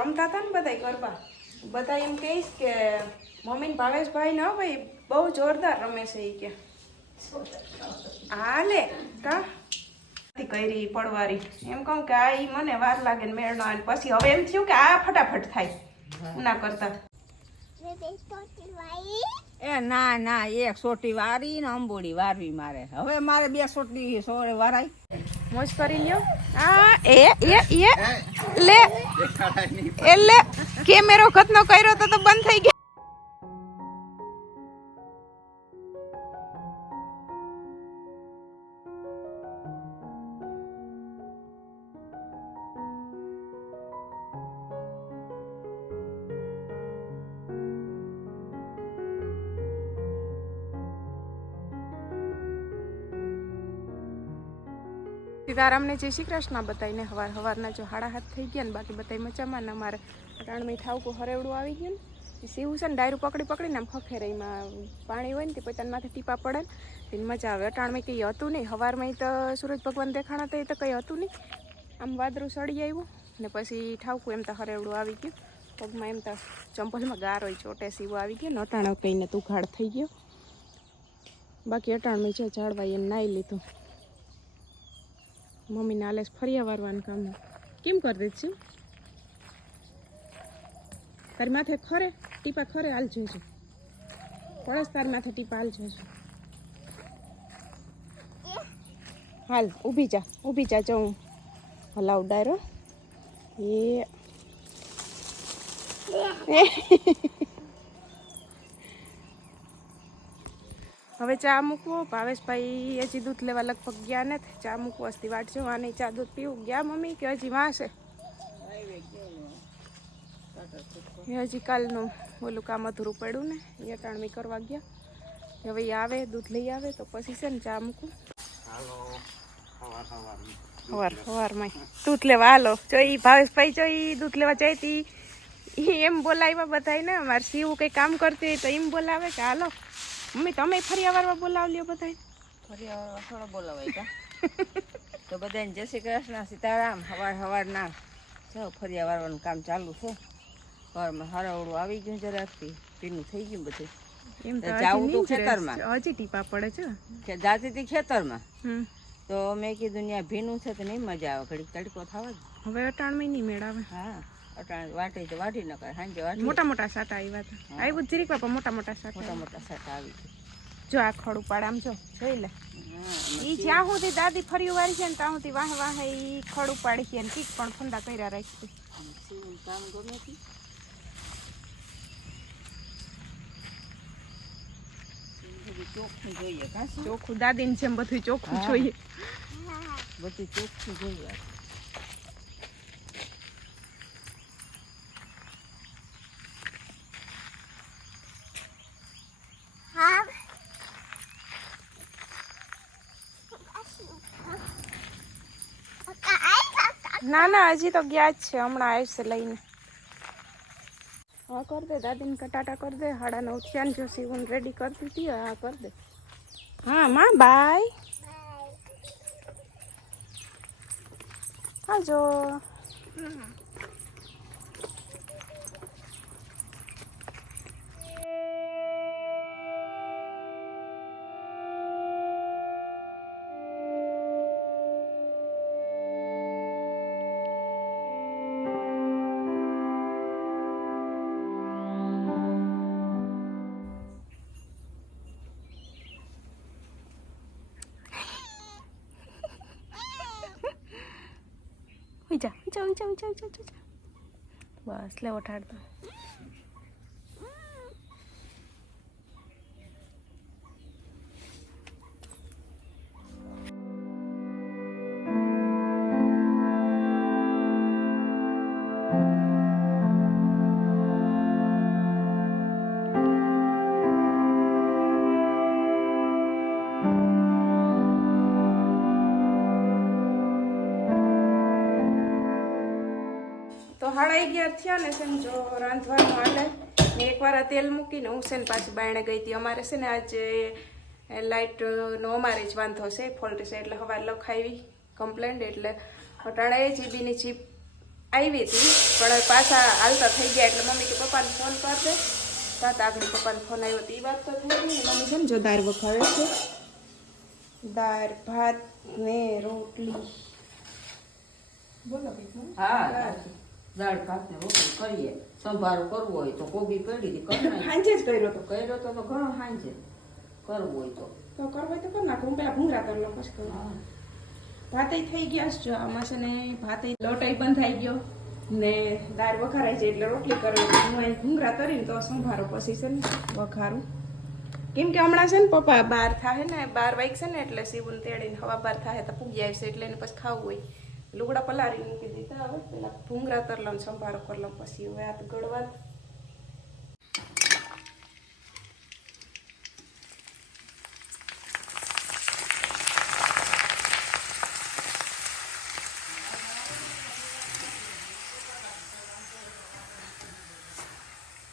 રમતા હતા ને બધા ગરબા. બધા એમ કહીશ કે મમ્મી ભાવેશભાઈ ને ભાઈ બહુ જોરદાર રમે છે એ કે. હા લે, કા? કરી પડવારી. એમ કહું કે આ ઈ મને વાર લાગે ને મેળનો અને પછી. હવે એમ થયું કે આ ફટાફટ થાય ના કરતા. એ ના ના, એક સોટી વારી ને અંબોડી વારવી મારે. હવે મારે બે સોટી સોરે વારાય. મોજ કરી લ્યો. આ એ એ એ. લે. એટલે કેમેરો કતનો કર્યો તો તો બંધ થઈ ગયો. સીતારામને જય શ્રી કૃષ્ણ બતાવીને હવાર હવારના જો હાડા હાથ થઈ ગયા ને બાકી બતાવી મચામાં ને અમારે અટાણમાં ઠાવકું હરેવડું આવી ગયું ને. સીવું છે ને ડાયરું પકડી પકડીને આમ ખખેરે એમાં પાણી હોય ને તે પોતાના માથે ટીપા પડે ને. તેને મજા આવે. અટાણમાં કંઈ હતું નહીં. હવારમાં તો સૂરજ ભગવાન દેખાણા તો તો કંઈ હતું નહીં. આમ વાદળું સડી આવ્યું ને પછી ઠાવકું એમ તો હરેવડું આવી ગયું. પગમાં એમ તો ચંપલમાં ગાર હોય ચોટે સીવું આવી ગયો ને. અટાણા કંઈને તુઘાડ થઈ ગયો. બાકી અટાણમાં છે ઝાડવા એને નાહી લીધું. મમ્મીને આલે છે ફરિયા વારવાનું કામ. કેમ કરી દે છે? તારી માથે ખરે? ટીપા ખરે? હાલ જોઈશું પડે તારી માથે ટીપા, હાલ જોઈશું હાલ, ઊભી જા ઊભી જા, જો હું હલાવ ડાયરો. એ. હવે ચા મૂકવો. ભાવેશભાઈ હજી દૂધ લેવા લગભગ ગયા નથી ચા મૂકવો. હસ્તી વાટજો. આને ચા દૂધ પીવું. ગયા મમ્મી કે હજી વાંસે હજી કાલનું ઓલું કામ અધૂરું પડ્યું ને. એ કરવા ગયા. હવે આવે દૂધ લઈ આવે તો પછી છે ને ચા મૂકું. સવાર સવારમાં દૂધ લેવા. હાલો. જો એ ભાવેશભાઈ જો એ દૂધ લેવા જઈતી એમ બોલાવ્યા બધાય ને મારે સીવું કંઈ કામ કરતી હોય તો એમ બોલાવે કે હાલો. મમ્મી તમે ફરી વારવા બોલાવ લ્યો બધાય? ફરી વાર થોડો બોલાવાય કા? તો બધાને જય શ્રી કૃષ્ણ સીતારામ હવાર હવારના જો ફરિયા વારવાનું કામ ચાલુ છે. ઘરમાં હરાવડું આવી ગયું જરાકથી પીનું થઈ ગયું બધું. એમ તો તો જાવું તો. ખેતરમાં. હજી ટીપા પડે છે. કે જાતી હતી ખેતરમાં? તો મેં કીધું ત્યાં ભીનું છે તો નહીં મજા આવે ઘડીક તડકો થવા હવે અટાણમાં મહિની મેળાવે હા. અટાણે વાટી તો વાટી સાંજે વાટી. મોટા મોટા સાટા આવ્યા હતા આવ્યું જ પણ મોટા મોટા સાટા. મોટા મોટા સાટા આવી જો આ ખડ ઉપાડ આમ જો જોઈ લે. ઈ જ્યાં સુધી દાદી ફરી વારી છે ને ત્યાં સુધી વાહ વાહ ઈ ખડ ઉપાડી છે ને કીક પણ ફંદા કર્યા રાખી કામ ગમે તે. ચોખ્ખું જોઈએ ચોખ્ખું ચોખ્ખું દાદીને જેમ બધું ચોખ્ખું જોઈએ. બધું ચોખ્ખું જોઈએ ના ના, હજી તો ગયા જ છે. હમણાં આવશે લઈને. હા, કર દે, દાદીને કટાટા કર દે. હાડા નવ થયા ને જો સીવન રેડી કરતી હતી, હા કર દે. હા, માં, બાય. હાજો જા જા જા જા જા જા બસ લે તો અગિયાર થયા ને છે જો રાંધવાનું હાલે. ને એકવાર આ તેલ મૂકીને હું છે ને પાછી બાયણે ગઈ હતી. અમારે છે ને આજે લાઇટનો અમારે જ વાંધો છે ફોલ્ટ છે, એટલે હવાર લખાવી કમ્પ્લેન્ટ એટલે અટાણે જીબીની ચીપ આવી હતી, પણ પાછા હાલતા થઈ ગયા એટલે મમ્મી કે પપ્પાને ફોન કરશે તાત આગળ પપ્પાને ફોન આવ્યો હતો એ વાત તો થઈ મમ્મી છે ને જો દાળ વખાવે છે. દાળ, ભાત ને રોટલી. બોલો હા દાળ ભાત ને રોટલી કરીએ સંભારો કરવો હોય તો કોબી પડી હતી કરી હાંજે સાંજે જ કર્યો તો કર્યો તો તો ઘણો સાંજે કરવું હોય તો. તો કરવો હોય તો કર નાખો. હું પેલા ભૂંગરા કરી લો પછી કરું ભાતે થઈ ગયા છે. જો આમાં છે ને ભાતે લોટાઈ બંધ થઈ ગયો. ને દાળ વઘારાય છે એટલે રોટલી કરવી હું ભૂંગરા કરીને તો સંભારો પછી છે ને વઘારું. કેમ કે હમણાં છે ને પપ્પા બાર થાય ને બાર વાઈક છે ને એટલે સીવું તેડીને હવા બાર થાય તો પૂગી આવશે એટલે એને પછી ખાવું હોય. લુગડા પલારી મૂકી દીધા હવે પેલા ભૂંગરા તર લઉં સંભારો કરી લઉં પછી હવે આ તો ગળવા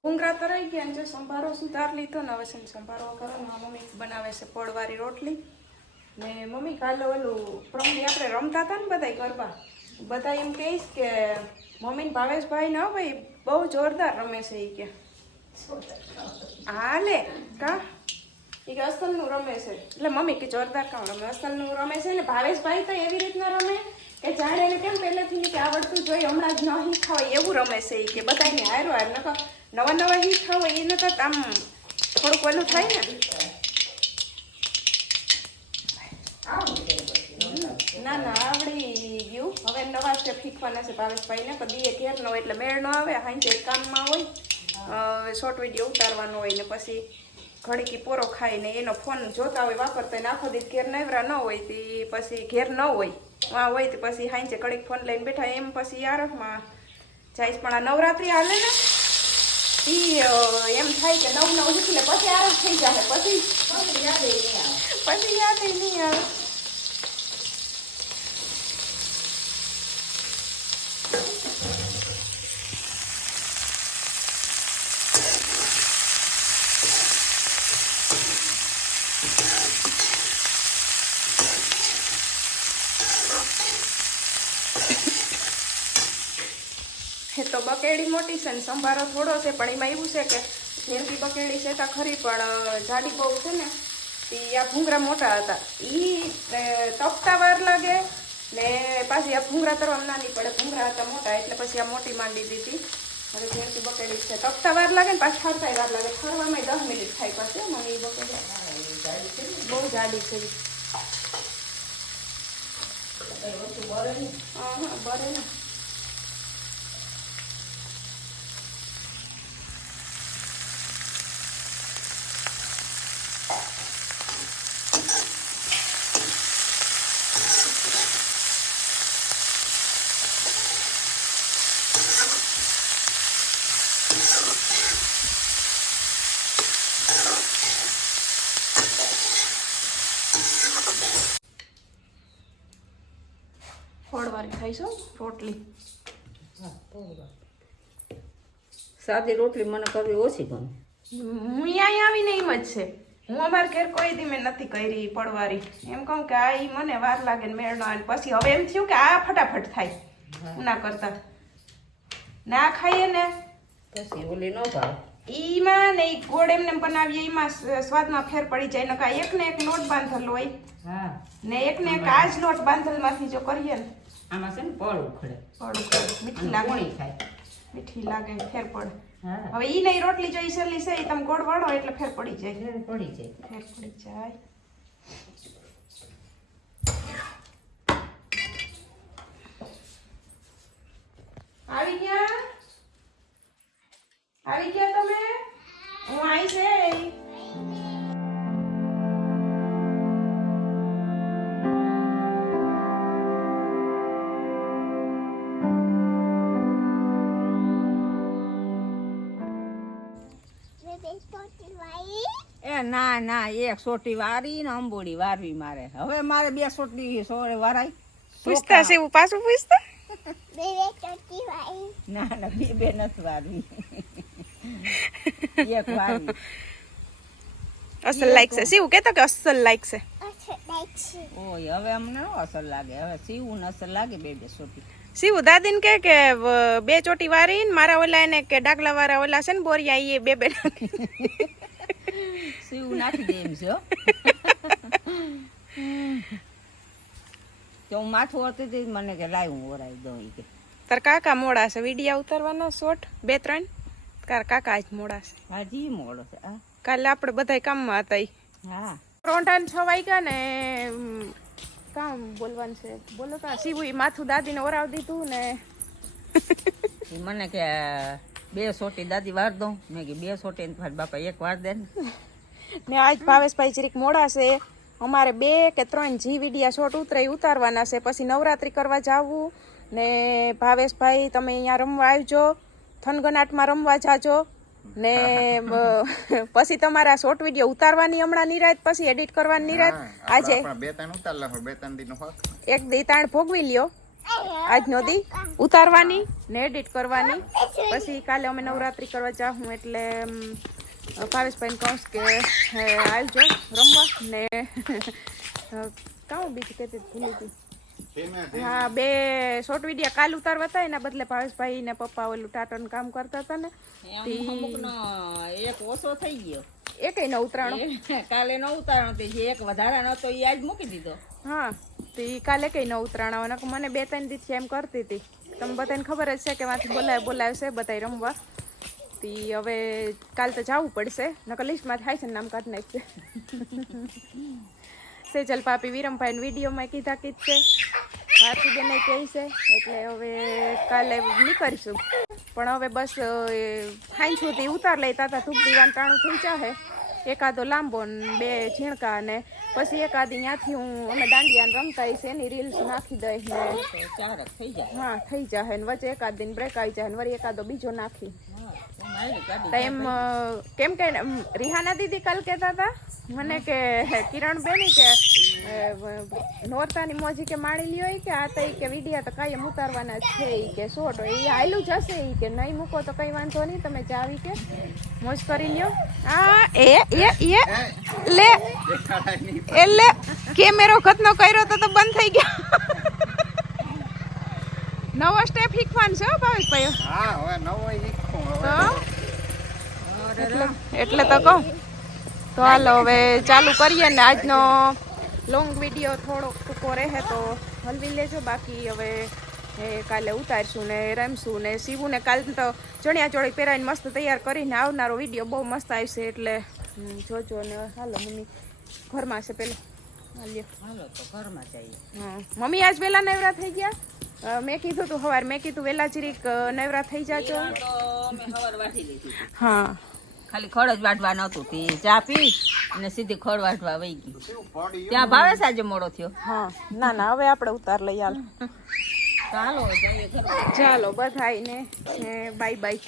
ભૂંગરા તરાઈ ગયા ને જો સંભારો સુધાર લીધો ને હવે છે ને સંભારો કરવાનો આ મમ્મી બનાવે છે પડવાળી રોટલી ને મમ્મી કાલે ઓલું પ્રમદી આપણે રમતા હતા ને બધા ગરબા. બધા એમ કહીશ કે મમ્મી ભાવેશભાઈ ના ભાઈ, બહુ જોરદાર રમે છે એ કે. હા લે, કા? એ કે અસલનું રમે છે. એટલે મમ્મી કે જોરદાર કામ રમે. અસલનું રમે છે ને ભાવેશભાઈ તો એવી રીતના રમે કે જાણે એને કેમ પહેલેથી કે આવડતું જોઈ હમણાં જ ન શીખા હોય એવું રમે છે એ કે. બધાને હારો હાર નકર નવા નવા શીખા હોય એને તો આમ થોડુંક ઓલું થાય ને. ના ના આવડી ગયું. હવે નવા સ્ટેપ શીખવાના છે ભાવેશભાઈને પણ દીએ ઘેર ન હોય એટલે મેળ ન આવે હાંજે કામમાં હોય શોર્ટ વીડિયો ઉતારવાનો હોય ને પછી ઘડીકી પોરો ખાઈને એનો ફોન જોતા હોય વાપરતા હોય ને આખો દિવસ ઘેર નવરા ન હોય તે પછી ઘેર ન હોય. વાં હોય તો પછી હાંજે ઘડીક ફોન લઈને બેઠા એમ પછી આરફમાં જાય પણ આ નવરાત્રી હાલે ને ઈ એમ થાય કે નવ નવ શીખીને પછી આરફ થઈ જાય પછી પછી યાદ નહીં આવે. તો બકેડી મોટી છે ને સંભારો થોડો છે પણ એમાં એવું છે કે ઝેરકી બકેડી છે તો ખરી પણ જાડી બહુ છે ને તે આ ભૂંગરા મોટા હતા. એ તપતા વાર લાગે ને પાછી આ ભૂંગરા તરવા નાની પડે ભૂંગરા હતા મોટા એટલે પછી આ મોટી માંડી દીધી. હવે ઝેરકી બકેડી છે. તપતા વાર લાગે ને પાછી ઠરતા વાર લાગે. ઠરવામાં દસ મિનિટ થાય પાછી હો, મને એ બકેડી બહુ જાડી છે. હા હા બરે ને ફોડવાળી ખાઈશું રોટલી. સાદી રોટલી મને કરવી ઓછી ગમે. હું અહીંયા આવીને એમ જ છે. હું અમારા ઘેર કોઈ દી મેં નથી કરી પડવારી. એમ કહું કે આ ઈ મને વાર લાગે ને મેળનો ન આવે પછી હવે એમ થયું કે આ ફટાફટ થાય ઉના કરતા. ના ખાઈએ ને પછી ઓલી ન ભાવે. ઈમાં ને ઈ ગોળ એમને એમ બનાવીએ એમાં સ્વાદમાં ફેર પડી જાય. નકા એક ને એક લોટ બાંધેલો હોય. ને એક ને એક આ જ લોટ બાંધેલમાંથી જો કરીએ ને આમાં છે ને પળ ઉખડે. પળ ઉખડે. મીઠી લાગણી થાય મીઠી લાગે ફેર પડે. હવે ઈ નહીં રોટલી જોઈ સહેલી છે તમે ગોળ વાળો એટલે ફેર પડી જાય. ફેર પડી જાય. ફેર પડી જાય. એ ના ના એક સોટી વારી ને અંબોડી વારવી મારે. હવે મારે બે સોટી સોરે વારાય. પૂછતા છે એવું પાછું પૂછતા? ના ના બે બે નથી વારવી. એક વારવી અસલ લાગશે શું કેતો કે અસલ લાગશે ઓય હવે અમને નો અસર લાગે? હવે સીવું અસર લાગે બે બે સોટી શિવ દાદીને કે કે બે ચોટી વારી ને મારા ઓલા એને કે ડાકલા વાળા ઓલા છે ને બોરિયા એ બે બે સીવું નાખી દે એમ છે તો હું માથું વળતી હતી મને કે લાય હું ઓરાઈ દઉં કે. તાર કાકા મોડા છે વિડિયા ઉતારવાનો શોર્ટ બે ત્રણ. તાર કાકા આજ મોડા છે. હાજી મોડો છે કાલે આપણે બધા કામમાં હતા હા. રોંઢાને છ વાગ્યા ને કામ બોલવાનું છે. બોલો કા? શિવ માથું દાદીને ઓરાવ દીધું ને. મને કે બે સોટી દાદી વાર દઉં. મેં કે બે સોટી બાપા એક વાર દે ને. ને આજ ભાવેશભાઈ જરીક મોડા છે. અમારે બે કે ત્રણ જી વિડિયા શોટ ઉતરાય ઉતારવાના છે. પછી નવરાત્રી કરવા જાવું ને ભાવેશભાઈ તમે અહીંયા રમવા આવજો થનગનાટમાં રમવા જાજો. ને પછી તમારા શોર્ટ વીડિયો ઉતારવાની હમણાં નિરાત પછી એડિટ કરવાની નિરાત આજે બે ત્રણ ઉતારલા બે ત્રણ દિન હોત એક દી તાણ ભોગવી લ્યો. આજ નો દી ઉતારવાની ને એડિટ કરવાની. પછી કાલે અમે નવરાત્રી કરવા જાઉં એટલે ભાવેશભાઈને કહું કે આવજો રમવા ને કાઉ બીજું કહેતી ભૂલી ગઈ? હા બે શોર્ટ વીડિયો કાલ ઉતારવા હતા એના બદલે ભાવેશભાઈ ને પપ્પા ઓલું ટાટાનું કામ કરતા હતા ને. એક ઓછો થઈ ગયો. એક ન ઉતરાણો. કાલે ન ઉતારણો તે જે એક વધારાનો હતો એ આજ મૂકી દીધો. હા તો ઈ કાલે કઈ ન ઉતરાણો. અને મને બે ત્રણ દિવસ એમ કરતી હતી. તમને બધાને ખબર જ છે કે માંથી બોલાય બોલાવશે બધા રમવા. તે હવે કાલ તો જવું પડશે નકર લિસ્ટમાં થાય છે ને નામ કાઢી નાખશે સેજલ પાપી વિરમભાઈ વિડીયોમાં કીધા કીધ છે. ભારતીબેન કહે છે એટલે હવે કાલે નીકળીશું. પણ હવે બસ ખાઈ સુધી ઉતાર લઈ તાતા ધૂપ દીવાન ટાણું થઈ જાહે. એકાદો લાંબો બે ઝીણકા ને પછી એકાદ ત્યાંથી હું અમે દાંડિયા રમતા હશે એની રીલ્સ નાખી દઈ ને થઈ જાય હા થઈ જાય ને વચ્ચે એકાદ દિન બ્રેક આવી જાય ને વળી એકાદો બીજો નાખી. એમ કેમ કે રિહાના દીદી કાલ કહેતા હતા મને કે કિરણ બેની કે નોરતાની મોજી કે માણી લ્યો કે આ તો કે વિડિયા તો કાયમ ઉતારવાના છે એ કે શોર્ટ એ હાયલું જશે એ કે નહીં મૂકો તો કઈ વાંધો નહીં તમે ચાવી કે. મોજ કરી લ્યો. આ એ એ એ લે. એટલે કેમેરો ખતનો કર્યો તો તો બંધ થઈ ગયો. નવો સ્ટેપ શીખવાનું છે હો ભાવેશભાઈ. હા હવે નવો શીખવું એટલે એટલે તો કહું. તો હાલો હવે ચાલુ કરીએ ને આજનો લોંગ વીડિયો થોડોક ટૂંકો રહે તો હલવી લેજો. બાકી હવે એ કાલે ઉતારશું ને રમશું ને સીવું ને કાલ તો ચણિયા ચોળી પહેરાવીને મસ્ત તૈયાર કરીને આવનારો વીડિયો બહુ મસ્ત આવશે એટલે જોજો ને હાલો મમ્મી ઘરમાં છે પેલો? હાલ્યો. હાલો ઘરમાં જઈએ હા. મમ્મી આજ વહેલા નવરા થઈ ગયા? મેં કીધું તું સવાર મેં કીધું વહેલા જરીક નવરા થઈ જાજો. હા. ખાલી ખડ જ વાટવા નહોતું. તે ચા પી અને સીધી ખડ વાટવા વહી ગઈ. ત્યાં ભાવે સાજે મોડો થયો? હા ના ના હવે આપણે ઉતાર લઈ હાલ ચાલો ચાલો બધાઈને બાય બાય